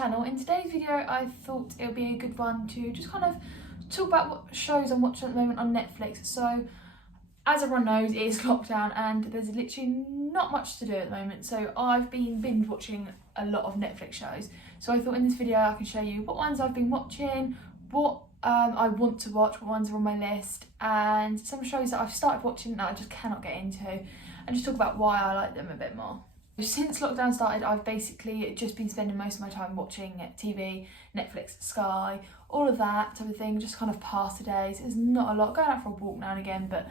channel. In today's video I thought it would be a good one to just kind of talk about what shows I'm watching at the moment on Netflix. So as everyone knows, it is lockdown and there's literally not much to do at the moment, so I've been binge watching a lot of Netflix shows. So I thought in this video I can show you what ones I've been watching, what I want to watch, what ones are on my list, and some shows that I've started watching that I just cannot get into, and just talk about why I like them a bit more. Since lockdown started, I've basically just been spending most of my time watching TV, Netflix, Sky, all of that type of thing, just kind of pass the days. There's not a lot, going out for a walk now and again, but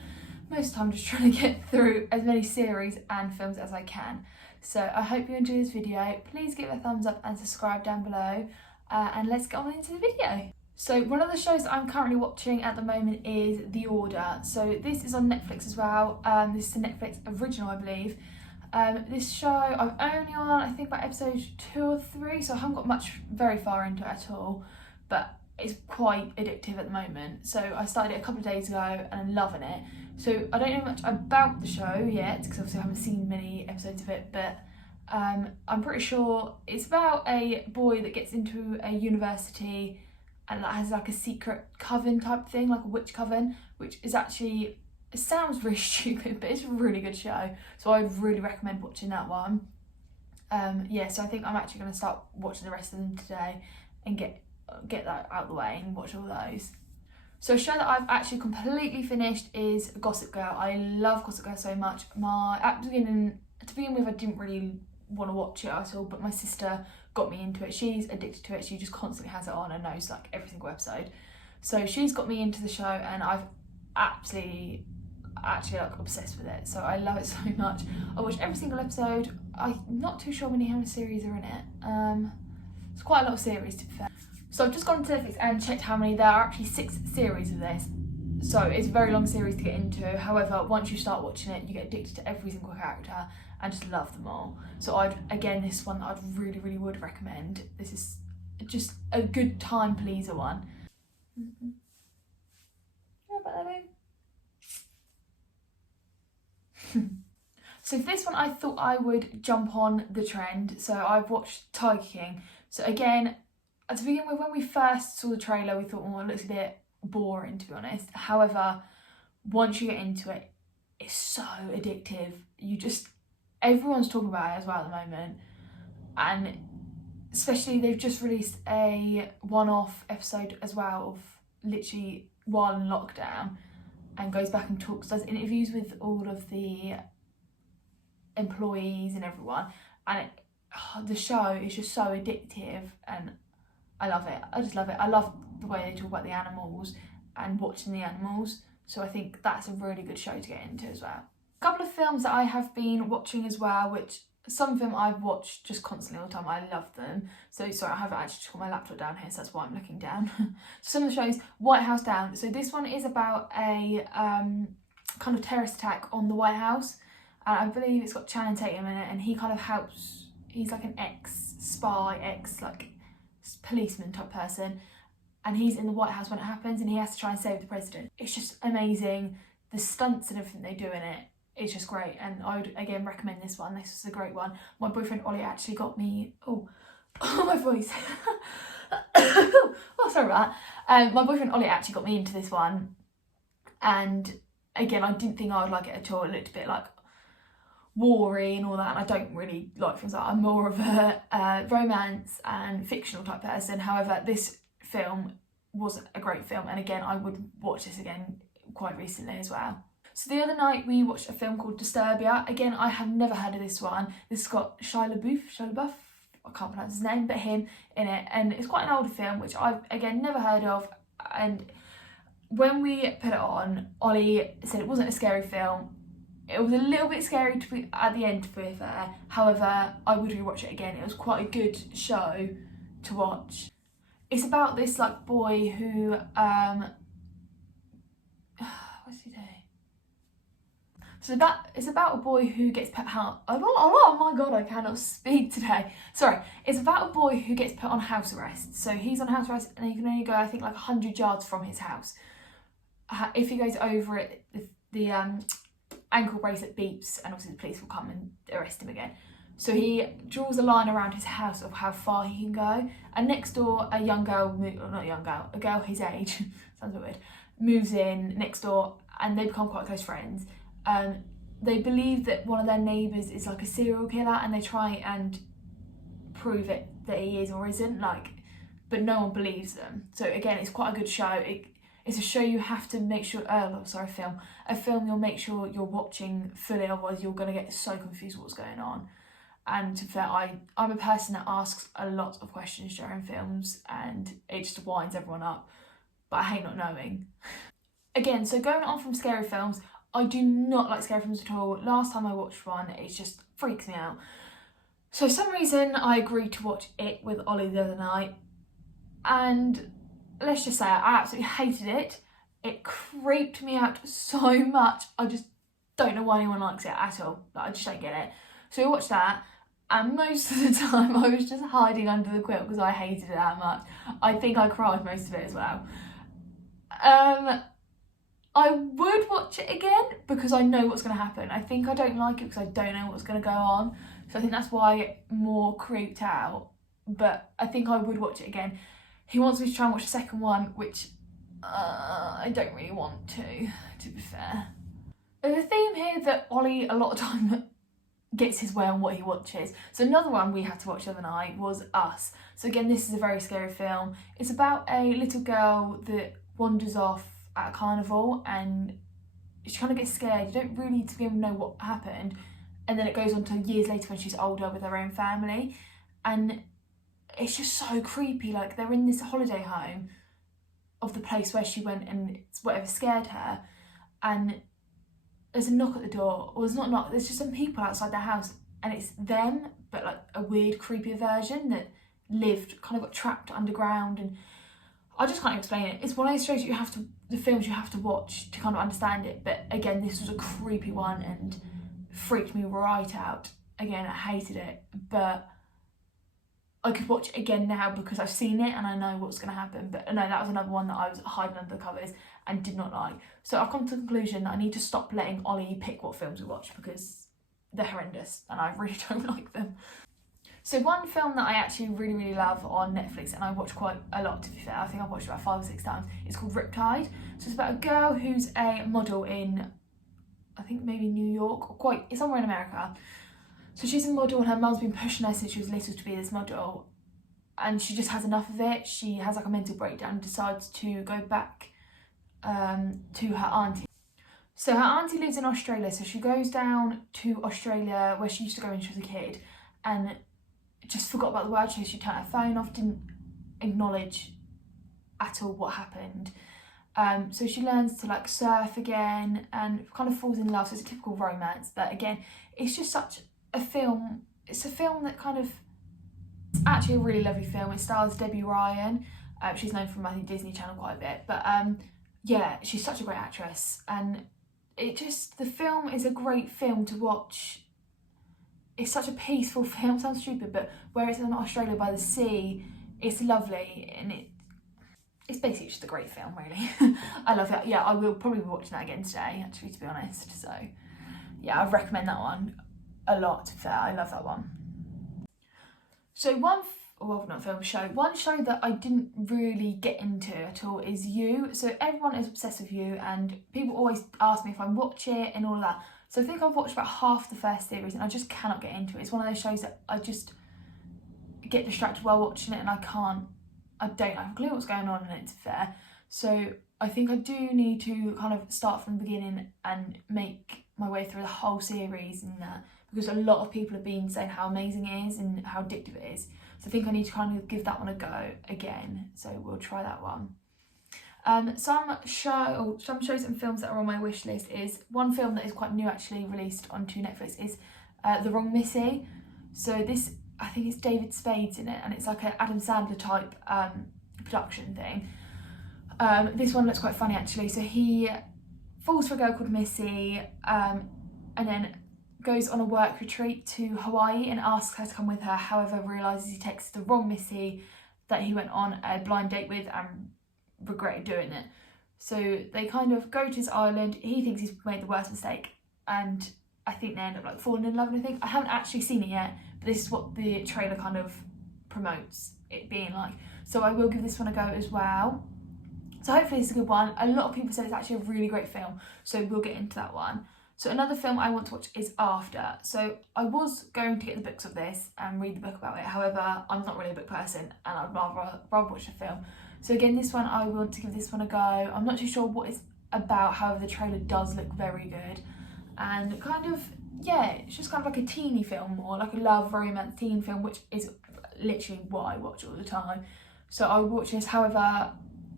most of the time just trying to get through as many series and films as I can. So I hope you enjoy this video. Please give it a thumbs up and subscribe down below, and let's get on into the video. So one of the shows that I'm currently watching at the moment is The Order. So this is on Netflix as well. This is a Netflix original, I believe. This show I'm only on, I think, about episode 2 or 3, so I haven't got very far into it at all, but it's quite addictive at the moment. So I started it a couple of days ago and I'm loving it. So I don't know much about the show yet, because obviously I haven't seen many episodes of it, but I'm pretty sure it's about a boy that gets into a university and that has like a secret coven type thing, like a witch coven, which is actually, it sounds really stupid, but it's a really good show. So I'd really recommend watching that one. Yeah, so I think I'm actually going to start watching the rest of them today and get that out of the way and watch all those. So a show that I've actually completely finished is Gossip Girl. I love Gossip Girl so much. To begin with, I didn't really want to watch it at all, but my sister got me into it. She's addicted to it. She just constantly has it on and knows like every single episode. So she's got me into the show and I've actually like obsessed with it. So I love it so much. I watched every single episode. I'm not too sure how many series are in it. It's quite a lot of series, to be fair. So I've just gone to Netflix and checked how many. There are actually 6 series of this. So it's a very long series to get into. However, once you start watching it, you get addicted to every single character and just love them all. So this one I'd really would recommend. This is just a good time pleaser one. How about that, babe? So for this one, I thought I would jump on the trend. So I've watched Tiger King. So again, to begin with, when we first saw the trailer, we thought, oh, it looks a bit boring, to be honest. However, once you get into it, it's so addictive. Everyone's talking about it as well at the moment. And especially, they've just released a one-off episode as well of literally while in lockdown, and goes back and does interviews with all of the employees and everyone. And the show is just so addictive and I love it. I just love it. I love the way they talk about the animals and watching the animals. So I think that's a really good show to get into as well. A couple of films that I have been watching as well, which some of them I've watched just constantly all the time. I love them. So sorry, I haven't actually got my laptop down here, so that's why I'm looking down. Some of the shows, White House Down. So this one is about a kind of terrorist attack on the White House. I believe it's got Channing Tatum in it, and he kind of helps. He's like an ex-spy, policeman type person, and he's in the White House when it happens, and he has to try and save the president. It's just amazing. The stunts and everything they do in it, it's just great, and I would again recommend this one. This is a great one. My boyfriend Ollie actually got me, my voice. Oh, sorry about that. My boyfriend Ollie actually got me into this one, and again, I didn't think I would like it at all. It looked a bit like war-y and all that, and I don't really like things like that. I'm more of a romance and fictional type person. However, this film was a great film, and again, I would watch this again quite recently as well. So the other night we watched a film called Disturbia. Again, I have never heard of this one. This has got Shia LaBeouf, I can't pronounce his name, but him in it, and it's quite an older film which I've again never heard of. And when we put it on, Ollie said it wasn't a scary film. It was a little bit scary at the end, to be fair. However, I would rewatch it again. It was quite a good show to watch. It's about this like boy who what's he doing? So it's about a boy who gets put out. Oh my god, I cannot speak today. Sorry, it's about a boy who gets put on house arrest. So he's on house arrest, and he can only go, I think, like 100 yards from his house. If he goes over it, the ankle bracelet beeps, and obviously the police will come and arrest him again. So he draws a line around his house of how far he can go. And next door, a young girl, or not a young girl, a girl his age, sounds a bit weird, moves in next door and they become quite close friends. They believe that one of their neighbours is like a serial killer and they try and prove it that he is or isn't, like, but no one believes them. So again, it's quite a good show. It's a show you have to make sure, a film you'll make sure you're watching fully, otherwise you're going to get so confused what's going on. And to be fair, I'm a person that asks a lot of questions during films and it just winds everyone up, but I hate not knowing. Again, so going on from scary films, I do not like scary films at all. Last time I watched one, it just freaks me out. So for some reason, I agreed to watch it with Ollie the other night, and let's just say I absolutely hated it. It creeped me out so much. I just don't know why anyone likes it at all. Like, I just don't get it. So we watched that, and most of the time I was just hiding under the quilt because I hated it that much. I think I cried most of it as well. I would watch it again because I know what's going to happen. I think I don't like it because I don't know what's going to go on. So I think that's why I get more creeped out. But I think I would watch it again. He wants me to try and watch the second one, which I don't really want to be fair. There's a theme here that Ollie a lot of time gets his way on what he watches. So another one we had to watch the other night was Us. So again, this is a very scary film. It's about a little girl that wanders off at a carnival and she kind of gets scared. You don't really even know what happened. And then it goes on to years later when she's older with her own family. And it's just so creepy. Like, they're in this holiday home of the place where she went and it's whatever scared her. And there's a knock at the door. Or there's not a knock, there's just some people outside their house. And it's them, but like a weird, creepier version that lived, kind of got trapped underground. And I just can't explain it. It's one of those shows the films you have to watch to kind of understand it. But again, this was a creepy one and freaked me right out. Again, I hated it, but I could watch it again now because I've seen it and I know what's going to happen. But no, that was another one that I was hiding under the covers and did not like. So I've come to the conclusion that I need to stop letting Ollie pick what films we watch because they're horrendous and I really don't like them. So one film that I actually really, really love on Netflix, and I watch quite a lot to be fair, I think I've watched it about 5 or 6 times, it's called Riptide. So it's about a girl who's a model in, I think maybe New York, or it's somewhere in America. So she's a model and her mum's been pushing her since she was little to be this model. And she just has enough of it. She has like a mental breakdown and decides to go back to her auntie. So her auntie lives in Australia. So she goes down to Australia where she used to go when she was a kid and just forgot about the world. She turned her phone off, didn't acknowledge at all what happened. So she learns to like surf again and kind of falls in love. So it's a typical romance that again, it's just such a film. It's a film that kind of, it's actually a really lovely film. It stars Debbie Ryan. She's known from I think Disney Channel quite a bit, but yeah, she's such a great actress and the film is a great film to watch. It's such a peaceful film, sounds stupid, but where it's in Australia by the sea, it's lovely and it's basically just a great film, really. I love it. Yeah, I will probably be watching that again today, actually, to be honest. So yeah, I recommend that one a lot, to be fair. I love that one. So one show that I didn't really get into at all is You. So everyone is obsessed with You and people always ask me if I watch it and all of that. So I think I've watched about half the first series and I just cannot get into it. It's one of those shows that I just get distracted while watching it and I don't have a clue what's going on in it, to be fair. So I think I do need to kind of start from the beginning and make my way through the whole series and that, because a lot of people have been saying how amazing it is and how addictive it is. So I think I need to kind of give that one a go again. So we'll try that one. Some shows and films that are on my wish list is one film that is quite new, actually released onto Netflix, is The Wrong Missy. So this, I think it's David Spade's in it and it's like an Adam Sandler type production thing. This one looks quite funny actually. So he falls for a girl called Missy and then goes on a work retreat to Hawaii and asks her to come with her, however realises he texts the wrong Missy that he went on a blind date with and regretted doing it. So they kind of go to his island. He thinks he's made the worst mistake and I think they end up like falling in love and I think. I haven't actually seen it yet, but this is what the trailer kind of promotes it being like. So I will give this one a go as well. So hopefully it's a good one. A lot of people said it's actually a really great film, so we'll get into that one. So another film I want to watch is After. So I was going to get the books of this and read the book about it. However, I'm not really a book person and I'd rather watch a film. So again, this one, I want to give this one a go. I'm not too sure what it's about, however the trailer does look very good. And kind of, yeah, it's just kind of like a teeny film, or like a love romance teen film, which is literally what I watch all the time. So I will watch this. However,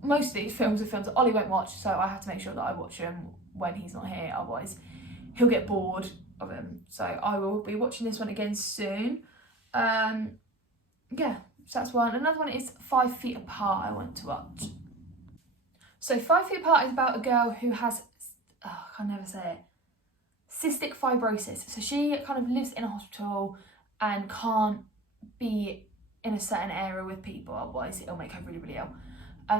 most of these films are films that Ollie won't watch, so I have to make sure that I watch them when he's not here, otherwise he'll get bored of them. So I will be watching this one again soon. Yeah, so that's one. Another one is 5 Feet Apart I want to watch. So 5 Feet Apart is about a girl who has, I can never say it, cystic fibrosis. So she kind of lives in a hospital and can't be in a certain area with people, otherwise it'll make her really, really ill.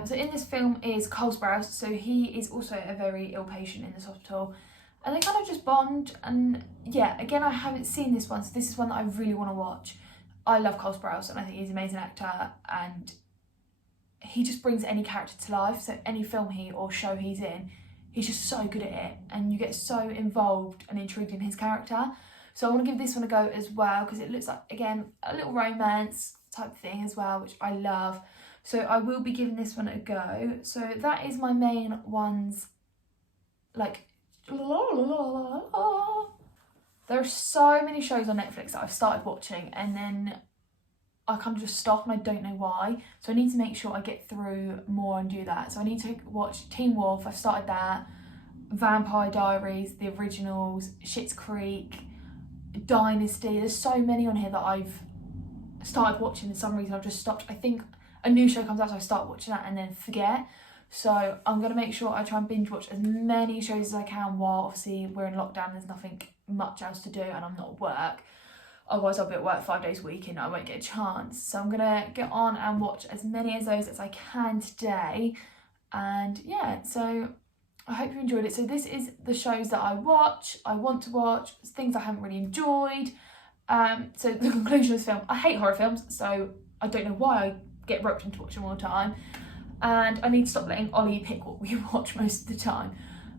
So in this film is Cole Sprouse, so he is also a very ill patient in this hospital, and they kind of just bond. And yeah, again, I haven't seen this one, so this is one that I really want to watch. I love Cole Sprouse and I think he's an amazing actor, and he just brings any character to life. So any film or show he's in, he's just so good at it, and you get so involved and intrigued in his character. So I want to give this one a go as well, because it looks like, again, a little romance type thing as well, which I love. So I will be giving this one a go. So that is my main ones. Like, there are so many shows on Netflix that I've started watching and then I kind of just stop and I don't know why. So I need to make sure I get through more and do that. So I need to watch Teen Wolf, I've started that, Vampire Diaries, the originals, Schitt's Creek, Dynasty. There's so many on here that I've started watching. For some reason I've just stopped. I think a new show comes out, so I start watching that and then forget. So I'm going to make sure I try and binge watch as many shows as I can while obviously we're in lockdown. There's nothing much else to do and I'm not at work. Otherwise I'll be at work 5 days a week and I won't get a chance. So I'm going to get on and watch as many of those as I can today. And yeah, so I hope you enjoyed it. So this is the shows that I watch, I want to watch, things I haven't really enjoyed. So the conclusion of this film, I hate horror films, so I don't know why I get roped into watching all the time. And I need to stop letting Ollie pick what we watch most of the time.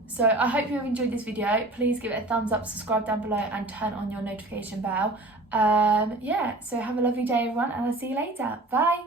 So I hope you have enjoyed this video. Please give it a thumbs up, subscribe down below and turn on your notification bell. Yeah, so have a lovely day everyone and I'll see you later. Bye!